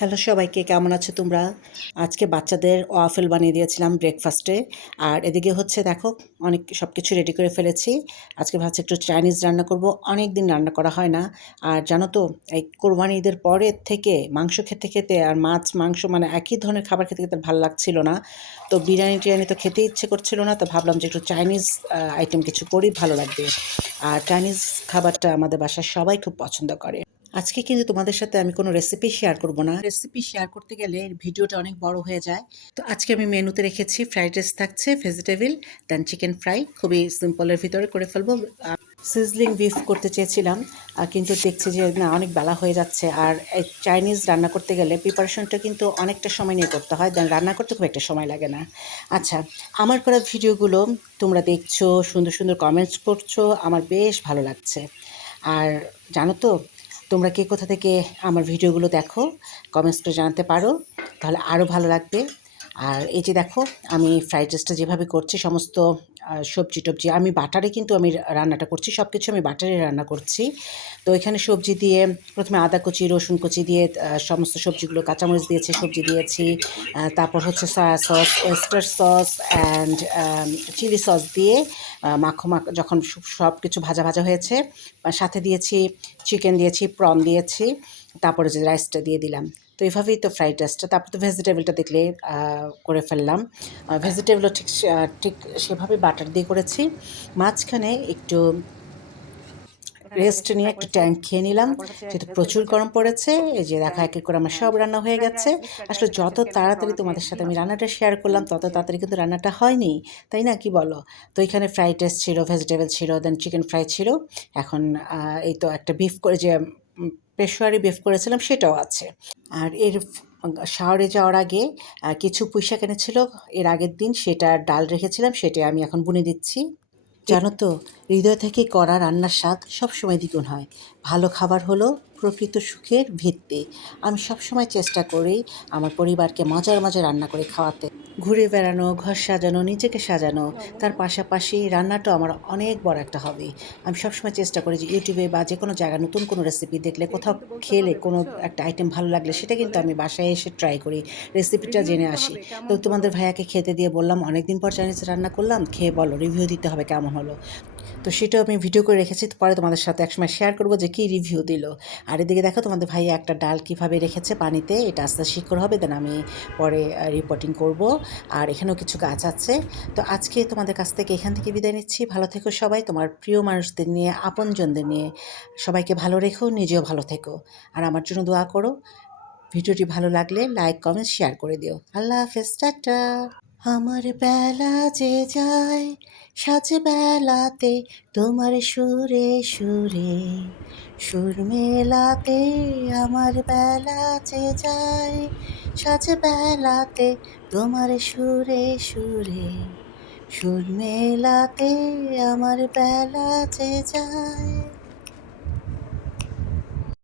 Hello সবাইকে, কেমন আছো তোমরা? আজকে বাচ্চাদের ওয়াফেল বানিয়ে দিয়েছিলাম ব্রেকফাস্টে। আর এদিকে হচ্ছে দেখো, অনেক সব কিছু রেডি করে ফেলেছি। আজকে ভাবছি একটু চাইনিজ রান্না করব, অনেক দিন রান্না করা হয় না। আর জানো তো, এই কোরবানি ঈদের পরের থেকে মাংস খেতে খেতে আর মাছ মাংস মানে একই ধরনের খাবার খেতে খেতে ভালো লাগছিল না। তো বিরিয়ানি টিরিয়ানি তো খেতে ইচ্ছে করছিল না, তো ভাবলাম যে একটু চাইনিজ আইটেম কিছু করি, ভালো লাগবে। আর চাইনিজ খাবারটা আমাদের বাসার সবাই খুব পছন্দ করে। আজকে কিন্তু তোমাদের সাথে আমি কোনো রেসিপি শেয়ার করব না। রেসিপি শেয়ার করতে গেলে ভিডিওটা অনেক বড় হয়ে যায়। তো আজকে আমি মেনুতে রেখেছি ফ্রাইড রাইস থাকছে, ভেজিটেবল, দেন চিকেন ফ্রাই, খুবই সিম্পলের ভিতরে করে ফেলবো। সিজলিং বিফ করতে চেয়েছিলাম, কিন্তু দেখছি যে না, অনেক বেলা হয়ে যাচ্ছে। আর এই চাইনিজ রান্না করতে গেলে প্রিপারেশনটা কিন্তু অনেকটা সময় নিয়ে করতে হয়, দেন রান্না করতে খুব একটা সময় লাগে না। আচ্ছা, আমার করা ভিডিওগুলো তোমরা দেখছো, সুন্দর সুন্দর কমেন্টস করছো, আমার বেশ ভালো লাগছে। আর জানো তো, তোমরা কে কোথা থেকে আমার ভিডিওগুলো দেখো, কমেন্টস করে জানাতে পারো, তাহলে আরও ভালো লাগবে। আর এই যে দেখো, আমি ফ্রাইড রাইসটা যেভাবে করছি, সমস্ত সবজি টবজি আমি বাটারে, কিন্তু আমি রান্নাটা করছি, সব কিছু আমি বাটারে রান্না করছি। তো এখানে সবজি দিয়ে প্রথমে আদা কুচি, রসুন কুচি দিয়ে সমস্ত সবজিগুলো, কাঁচামরিচ দিয়েছি, সবজি দিয়েছি। তারপর হচ্ছে soya sauce, oyster sauce and chilli sauce দিয়ে যখন সব কিছু ভাজা ভাজা হয়েছে, সাথে দিয়েছি চিকেন, দিয়েছি প্রন, দিয়েছি, তারপরে যে রাইসটা দিয়ে দিলাম। তো এইভাবেই তো ফ্রাইড রাইসটা। তারপর তো ভেজিটেবলটা দেখলে করে ফেললাম। ভেজিটেবলও ঠিক সেভাবে বাটার দিয়ে করেছি। মাঝখানে একটু রেস্ট নিয়ে একটু ট্যাঙ্ক খেয়ে নিলাম, যেহেতু প্রচুর গরম পড়েছে। এই যে দেখা, এক এক করে আমার সব রান্না হয়ে গেছে। আসলে যত তাড়াতাড়ি তোমাদের সাথে আমি রান্নাটা শেয়ার করলাম, তত তাড়াতাড়ি কিন্তু রান্নাটা হয়নি, তাই না, কি বলো? তো এখানে ফ্রাইড রাইস ছিল, ভেজিটেবল ছিল, দেন চিকেন ফ্রাই ছিল। এখন এই তো একটা বিফ করে, যে পেশোয়ারি বিফ করেছিলাম, সেটাও আছে। আর শাওয়ারে যাওয়ার আগে কিছু পুঁইশাক এনেছিল এর আগের দিন, সেটা ডাল রেখেছিলাম, সেটা আমি এখন বুনে দিচ্ছি। জানো তো, হৃদয় থেকে করা রান্নার স্বাদ সবসময় দ্বিগুণ হয়। ভালো খাবার হলো প্রকৃত সুখের ভিত্তি। আমি সবসময় চেষ্টা করি আমার পরিবারকে মজার মজার রান্না করে খাওয়াতে। ঘুরে বেড়ানো, ঘর সাজানো, নিজেকে সাজানো, তার পাশাপাশি রান্নাটাও আমার অনেক বড় একটা হবি। আমি সবসময় চেষ্টা করি যে ইউটিউবে বা যে কোনো জায়গায় নতুন কোনো রেসিপি দেখলে, কোথাও খেলে কোনো একটা আইটেম ভালো লাগলে, সেটা কিন্তু আমি বাসায় এসে ট্রাই করি, রেসিপিটা জেনে আসি। তো তোমাদের ভাইয়াকে খেতে দিয়ে বললাম, অনেকদিন পর চাইনিজ রান্না করলাম, খেয়ে বলো, রিভিউ দিতে হবে কেমন হলো। তো সেটাও আমি ভিডিও করে রেখেছি, পরে তোমাদের সাথে একসময় শেয়ার করবো যে কী রিভিউ দিল। আর এদিকে দেখো, তোমাদের ভাইয়া একটা ডাল কীভাবে রেখেছে পানিতে, এটা আস্তে শিকড় হবে, দেন আমি পরে রিপোর্টিং করব। আর এখানেও কিছু গাছ আছে। তো আজকে তোমাদের কাছ থেকে এখান থেকে বিদায় নিচ্ছি। ভালো থেকো সবাই, তোমার প্রিয় মানুষদের নিয়ে, আপনজনদের নিয়ে। সবাইকে ভালো রেখো, নিজেও ভালো থেকো। আর আমার জন্য দোয়া করো। ভিডিওটি ভালো লাগলে লাইক, কমেন্ট, শেয়ার করে দিও। আল্লাহ হাফেজ, টাটা। আমার বেলা যে যায় সাজ বেলাতে, তোমার সুরে সুরে সুর মেলাতে। আমার বেলা যে যায় সাজ বেলাতে, তোমার সুরে সুরে সুর মেলাতে। আমার বেলা যে যায়।